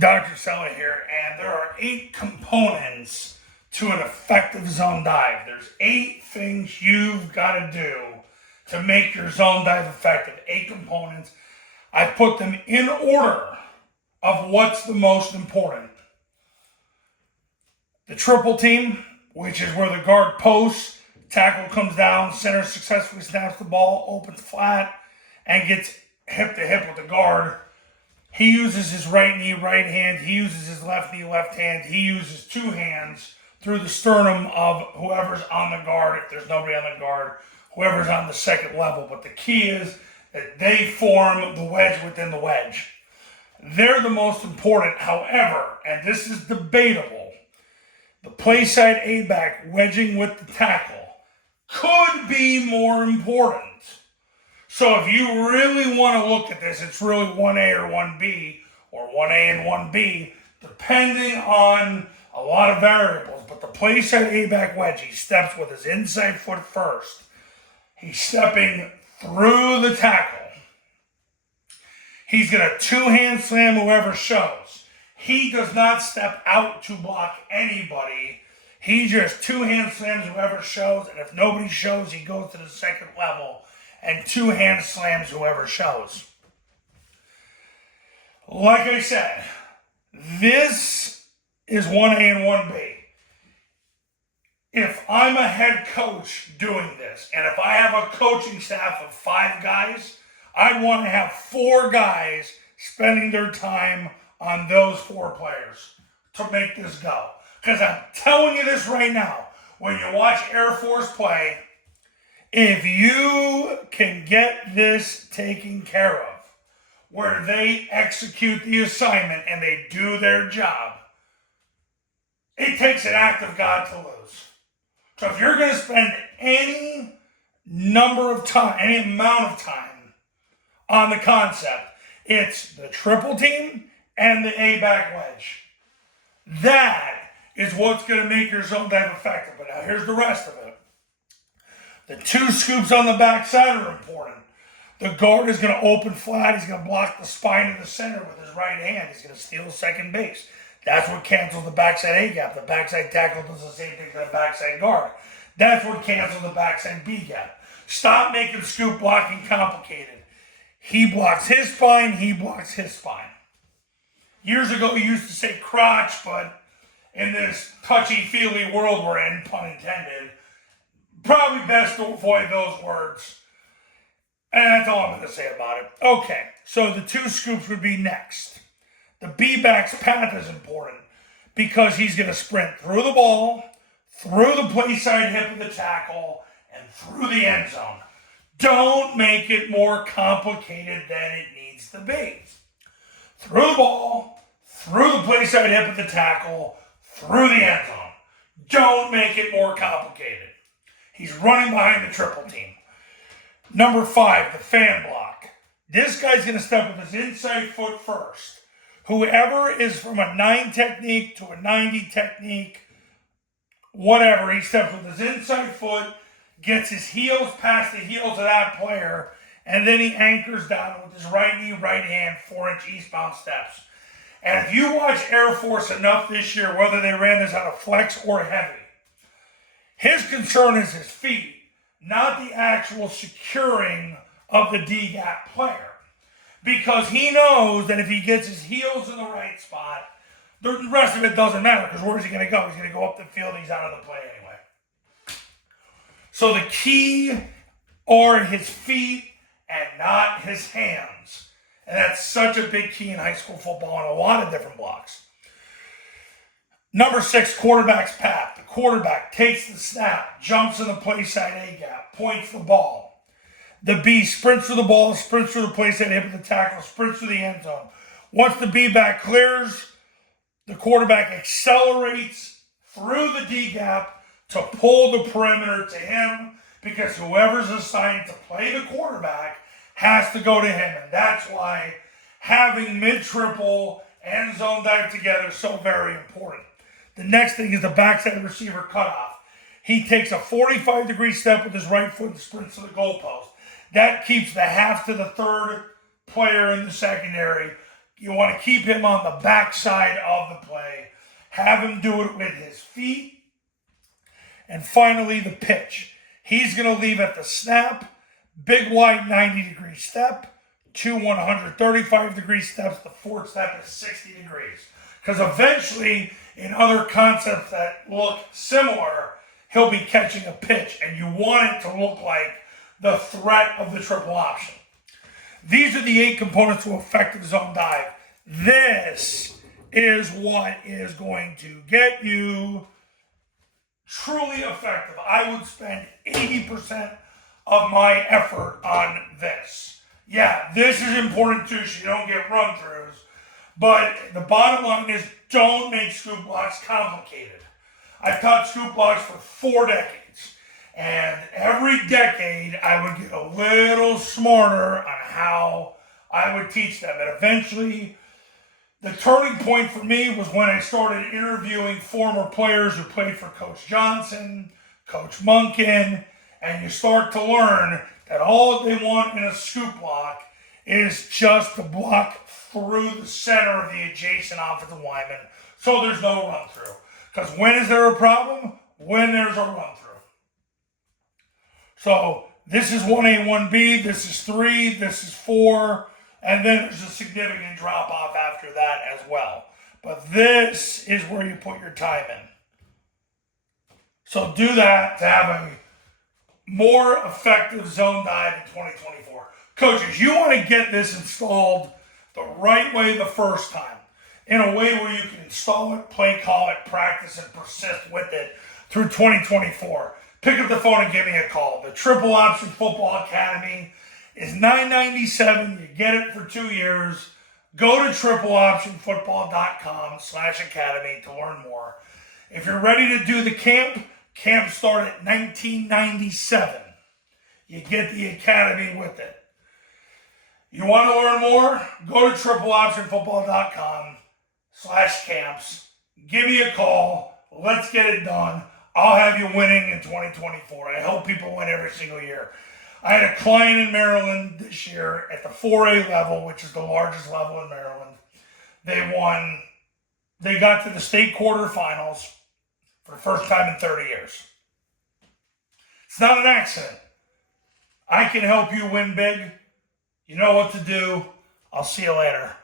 Dr. Sella here, and there are 8 components to an effective zone dive. There's 8 things you've got to do to make your zone dive effective. 8 components. I put them in order of what's the most important. The triple team, which is where the guard posts, tackle comes down, center successfully snaps the ball, opens flat, and gets hip to hip with the guard. He uses his right knee, right hand. He uses his left knee, left hand. He uses 2 hands through the sternum of whoever's on the guard, if there's nobody on the guard, whoever's on the second level. But the key is that they form the wedge within the wedge. They're the most important. However, and this is debatable, the play side A-back wedging with the tackle could be more important. So if you really want to look at this, it's really 1A or 1B, or 1A and 1B, depending on a lot of variables. But the play side A-back wedge, he steps with his inside foot first. He's stepping through the tackle. He's going to 2-hand slam whoever shows. He does not step out to block anybody. He just 2-hand slams whoever shows, and if nobody shows, he goes to the second level and 2-hand slams whoever shows. Like I said, this is 1A and 1B. If I'm a head coach doing this, and if I have a coaching staff of 5 guys, I want to have 4 guys spending their time on those 4 players to make this go. Because I'm telling you this right now, when you watch Air Force play, if you can get this taken care of, where they execute the assignment and they do their job, it takes an act of God to lose. So if you're going to spend any number of time, any amount of time on the concept, it's the triple team and the A-back wedge. That is what's going to make your zone dive effective. But now here's the rest of it. The 2 scoops on the backside are important. The guard is going to open flat. He's going to block the spine of the center with his right hand. He's going to steal second base. That's what cancels the backside A-gap. The backside tackle does the same thing to the backside guard. That's what cancels the backside B-gap. Stop making scoop blocking complicated. He blocks his spine. He blocks his spine. Years ago, we used to say crotch, but in this touchy-feely world we're in, pun intended, probably best to avoid those words. And that's all I'm going to say about it. Okay, so the 2 scoops would be next. The B-back's path is important because he's going to sprint through the ball, through the play side hip of the tackle, and through the end zone. Don't make it more complicated than it needs to be. Through the ball, through the play side hip of the tackle, through the end zone. Don't make it more complicated. He's running behind the triple team. Number 5, the fan block. This guy's going to step with his inside foot first. Whoever is from a 9 technique to a 90 technique, whatever, he steps with his inside foot, gets his heels past the heels of that player, and then he anchors down with his right knee, right hand, 4-inch eastbound steps. And if you watch Air Force enough this year, whether they ran this out of flex or heavy, his concern is his feet, not the actual securing of the D-gap player. Because he knows that if he gets his heels in the right spot, the rest of it doesn't matter, because where's he going to go? He's going to go up the field, he's out of the play anyway. So the key are his feet and not his hands. And that's such a big key in high school football on a lot of different blocks. Number 6, quarterback's path. The quarterback takes the snap, jumps in the play side A-gap, points the ball. The B sprints through the ball, sprints through the play side hip of the tackle, sprints through the end zone. Once the B-back clears, the quarterback accelerates through the D-gap to pull the perimeter to him, because whoever's assigned to play the quarterback has to go to him. And that's why having mid-triple and zone dive together is so very important. The next thing is the backside receiver cutoff. He takes a 45-degree step with his right foot and sprints to the goalpost. That keeps the half to the third player in the secondary You want to keep him on the backside of the play. Have him do it with his feet. And finally, the pitch. He's going to leave at the snap. Big wide 90-degree step. 2 135-degree steps. The fourth step is 60 degrees. Because eventually, in other concepts that look similar, he'll be catching a pitch. And you want it to look like the threat of the triple option. These are the 8 components to effective zone dive. This is what is going to get you truly effective. I would spend 80% of my effort on this. Yeah, this is important too, so you don't get run-throughs. But the bottom line is, don't make scoop blocks complicated. I've taught scoop blocks for 4 decades. And every decade, I would get a little smarter on how I would teach them. And eventually, the turning point for me was when I started interviewing former players who played for Coach Johnson, Coach Monken, and you start to learn that all they want in a scoop block is just to block through the center of the adjacent offensive lineman so there's no run-through. Because when is there a problem? When there's a run-through. So this is 1A, 1B, this is 3, this is 4, and then there's a significant drop-off after that as well. But this is where you put your time in. So do that to have a more effective zone dive in 2024. Coaches, you want to get this installed the right way the first time. In a way where you can install it, play call it, practice, and persist with it through 2024. Pick up the phone and give me a call. The Triple Option Football Academy is $997. You get it for 2 years. Go to tripleoptionfootball.com/academy to learn more. If you're ready to do the camp start at $1997. You get the academy with it. You want to learn more? Go to tripleoptionfootball.com/camps. Give me a call. Let's get it done. I'll have you winning in 2024. I hope people win every single year. I had a client in Maryland this year at the 4A level, which is the largest level in Maryland. They won. They got to the state quarterfinals for the first time in 30 years. It's not an accident. I can help you win big. You know what to do. I'll see you later.